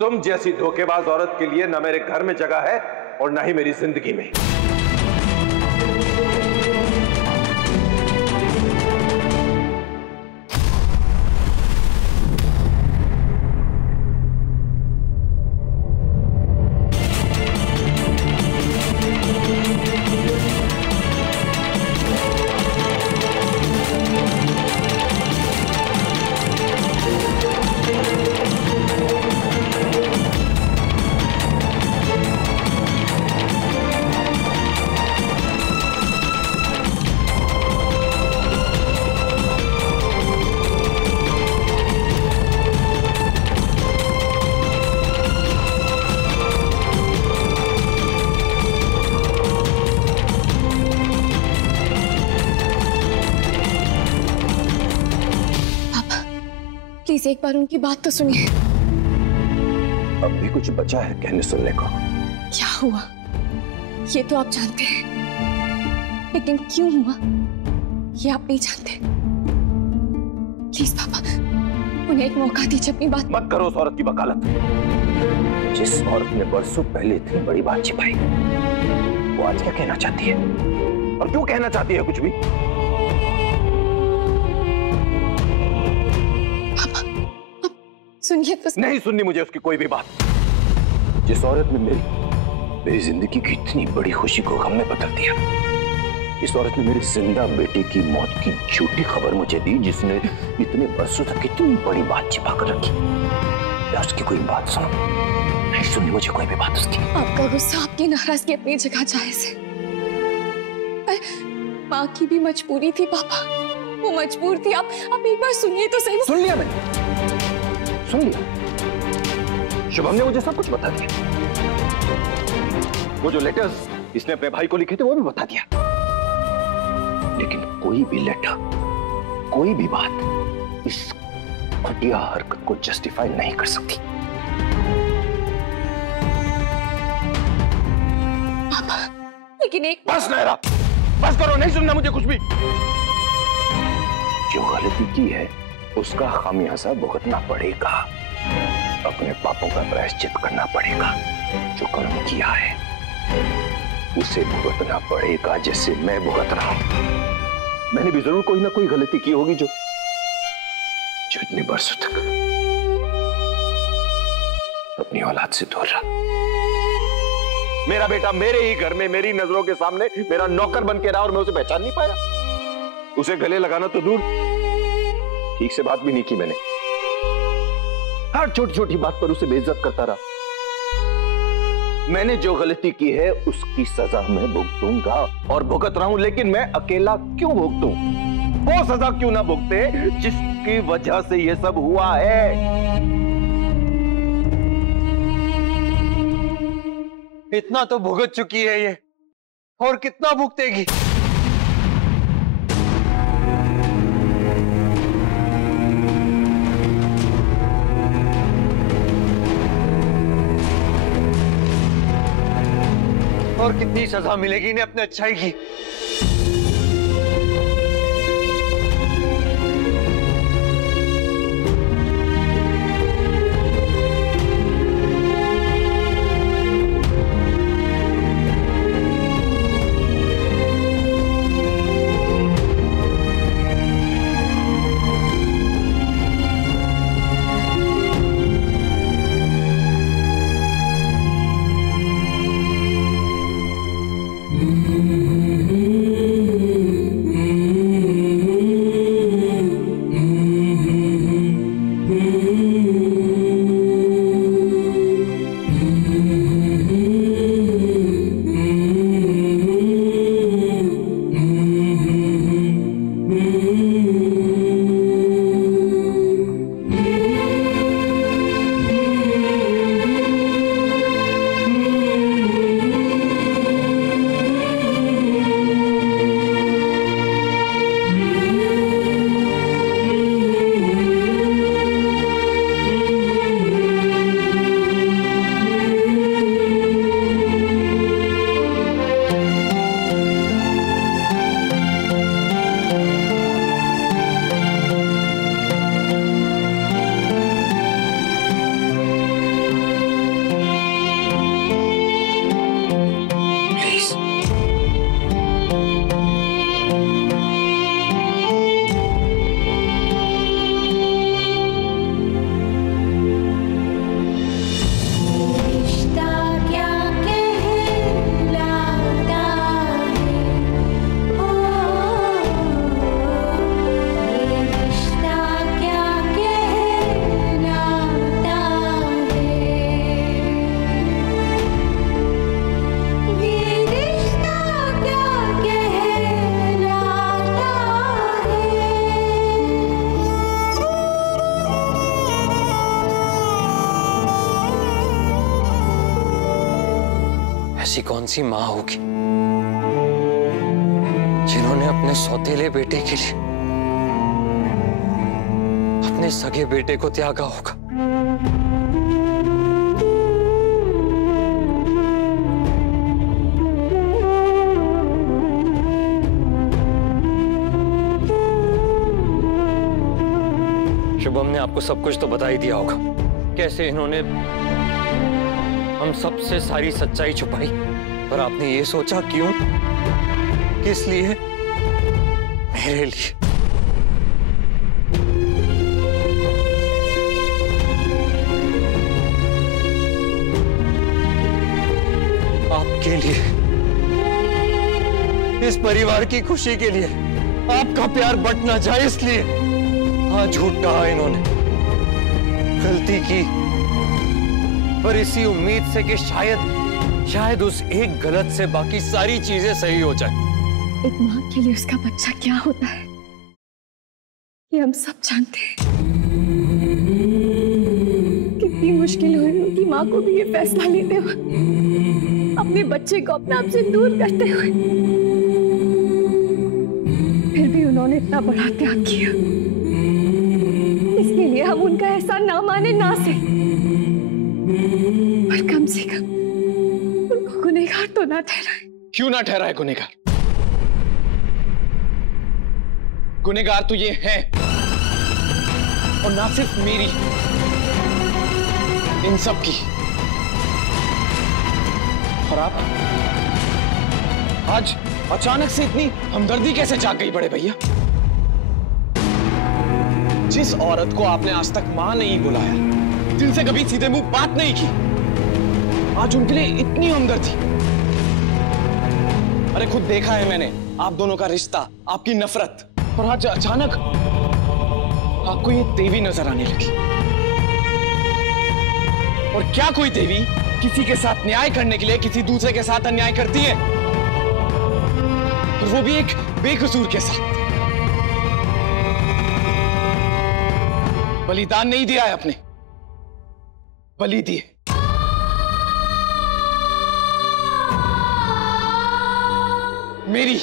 तुम जैसी धोखेबाज औरत के लिए न मेरे घर में जगह है और न ही मेरी जिंदगी में। प्लीज एक बार उनकी बात तो सुनिए। अब भी कुछ बचा है कहने सुनने को? क्या हुआ ये तो आप जानते हैं, लेकिन क्यों हुआ ये आप नहीं जानते। प्लीज पापा, उन्हें एक मौका दीजिए अपनी बात। मत करो उस औरत की वकालत। जिस औरत ने बरसों पहले इतनी बड़ी बात छिपाई, वो आज क्या कहना चाहती है और क्यों कहना चाहती है कुछ भी? सुनिए तो। नहीं सुननी मुझे उसकी कोई भी बात। जिस औरत ने मेरी जिंदगी की इतनी बड़ी खुशी को गम में बदल दिया, इस औरत ने मेरी जिंदा बेटे की मौत की झूठी खबर मुझे दी, जिसने इतने बरसों तक इतनी बड़ी बात छिपा कर रखी, मैं उसकी कोई बात सुनूं? नहीं सुननी मुझे कोई भी बात उसकी। आपका गुस्सा, आपकी नाराजगी अपनी जगह जायज है, पर माँ की भी मजबूरी थी पापा, वो मजबूर थी। आप एक बार सुनिए तो सही। सुन लिया मैंने, सुन लिया। शुभम ने मुझे सब कुछ बता दिया। वो जो लेटर्स इसने अपने भाई को लिखे थे वो भी बता दिया, लेकिन कोई भी लेटर, कोई भी बात इस घटिया हरकत को जस्टिफाई नहीं कर सकती। पापा, लेकिन एक बस नहरा, बस करो, नहीं सुनना मुझे कुछ भी। जो गलती की है उसका खामियाजा भुगतना पड़ेगा, अपने पापों का प्रायश्चित करना पड़ेगा। जो कर्म किया है उसे भुगतना पड़ेगा, जैसे मैं भुगत रहा हूं। मैंने भी जरूर कोई ना कोई गलती की होगी जो इतने बरसों तक अपनी औलाद से दूर रहा। मेरा बेटा मेरे ही घर में मेरी नजरों के सामने मेरा नौकर बन के रहा और मैं उसे पहचान नहीं पाया। उसे गले लगाना तो दूर, ठीक से बात भी नहीं की मैंने। हर छोटी छोटी बात पर उसे बेइज्जत करता रहा। मैंने जो गलती की है उसकी सजा मैं भुगतूंगा और भुगत रहा हूं, लेकिन मैं अकेला क्यों भुगतूं? वो सजा क्यों ना भुगते जिसकी वजह से ये सब हुआ है। इतना तो भुगत चुकी है ये, और कितना भुगतेगी? और कितनी सजा मिलेगी इन्हें अपने अच्छाई की? ऐसी कौन सी माँ होगी जिन्होंने अपने सौतेले बेटे के लिए अपने सगे बेटे को त्यागा होगा। शुभम ने आपको सब कुछ तो बता ही दिया होगा, कैसे इन्होंने हम सबसे सारी सच्चाई छुपाई। पर आपने ये सोचा क्यों, किस लिए? मेरे लिए। आपके लिए, इस परिवार की खुशी के लिए, आपका प्यार बट ना जाए इसलिए। हाँ, झूठ कहा इन्होंने, गलती की, पर इसी उम्मीद से कि शायद उस एक गलत से बाकी सारी चीजें सही हो जाए। एक माँ के लिए उसका बच्चा क्या होता है ये हम सब जानते हैं। कितनी मुश्किल हुई उनकी माँ को भी ये फैसला लेते हुए, अपने बच्चे को अपने आप से दूर करते हुए। फिर भी उन्होंने इतना बड़ा त्याग किया, इसके लिए हम उनका एहसान ना माने ना से, पर कम से कम उनको गुनहगार तो ना ठहराए। क्यों ना ठहराए गुनहगार? गुनहगार तो ये है, और ना सिर्फ मेरी, इन सब की। और आप आज अचानक से इतनी हमदर्दी कैसे जाग गई बड़े भैया? जिस औरत को आपने आज तक मां नहीं बुलाया, जिनसे कभी सीधे मुंह बात नहीं की, आज उनके लिए इतनी हमदर्दी। अरे खुद देखा है मैंने आप दोनों का रिश्ता, आपकी नफरत, और आज अचानक आपको ये देवी नजर आने लगी। और क्या कोई देवी किसी के साथ न्याय करने के लिए किसी दूसरे के साथ अन्याय करती है? और वो भी एक बेकसूर के साथ। बलिदान नहीं दिया है अपने, बलि दिए। मेरी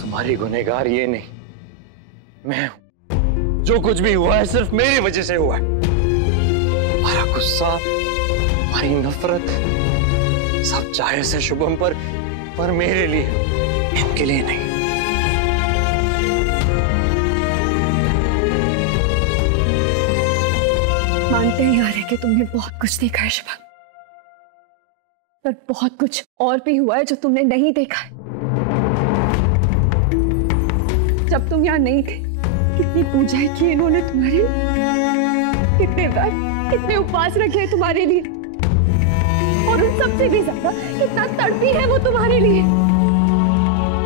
तुम्हारी गुनहगार ये नहीं, मैं हूं। जो कुछ भी हुआ है सिर्फ मेरी वजह से हुआ है। तुम्हारा गुस्सा, तुम्हारी नफरत सब चाहे से शुभम पर मेरे लिए, इनके लिए नहीं। मानते हैं यार कि तुमने बहुत कुछ देखा है शुभम, पर बहुत कुछ और भी हुआ है जो तुमने नहीं देखा है। जब तुम यहाँ नहीं थे, कितनी पूजाएं की इन्होंने तुम्हारे लिए, कितने व्रत, कितने उपवास रखे हैं तुम्हारे लिए, और उन सबसे भी ज्यादा कितना तड़पी है वो तुम्हारे लिए,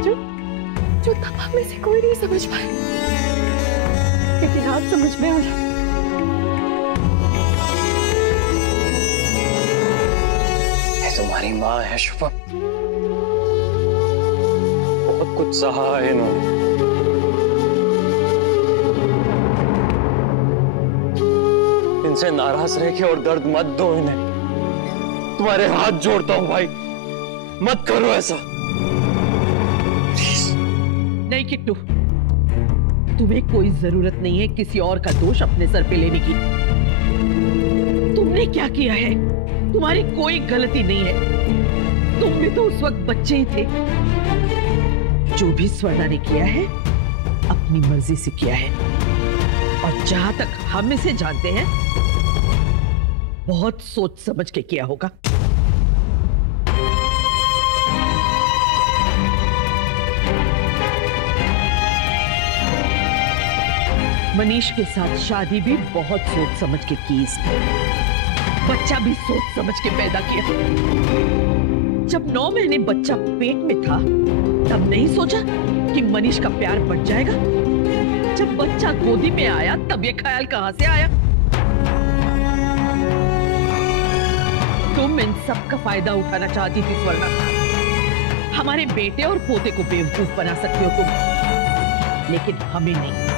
जो तब हम में से कोई नहीं समझ पाए, लेकिन आप समझ में आ रहा है। तुम्हारी माँ है शुभम, बहुत कुछ सहा है इन्होंने। इनसे नाराज रह के और दर्द मत दो इन्हें। तुम्हारे हाथ जोड़ता हूं भाई, मत करो ऐसा। नहीं किट्टू, तुम्हें कोई जरूरत नहीं है किसी और का दोष अपने सर पे लेने की। तुमने क्या किया है, तुम्हारी कोई गलती नहीं है। तुम भी तो उस वक्त बच्चे ही थे। जो भी स्वर्णा ने किया है अपनी मर्जी से किया है, और जहां तक हम इसे जानते हैं बहुत सोच समझ के किया होगा। मनीष के साथ शादी भी बहुत सोच समझ के की इसने, बच्चा भी सोच समझ के पैदा किया। जब 9 महीने बच्चा पेट में था तब नहीं सोचा कि मनीष का प्यार बढ़ जाएगा। जब बच्चा गोदी में आया तब ये ख्याल कहां से आया? तुम इन सब का फायदा उठाना चाहती थी स्वर्णा। हमारे बेटे और पोते को बेवकूफ बना सकते हो तुम, लेकिन हमें नहीं।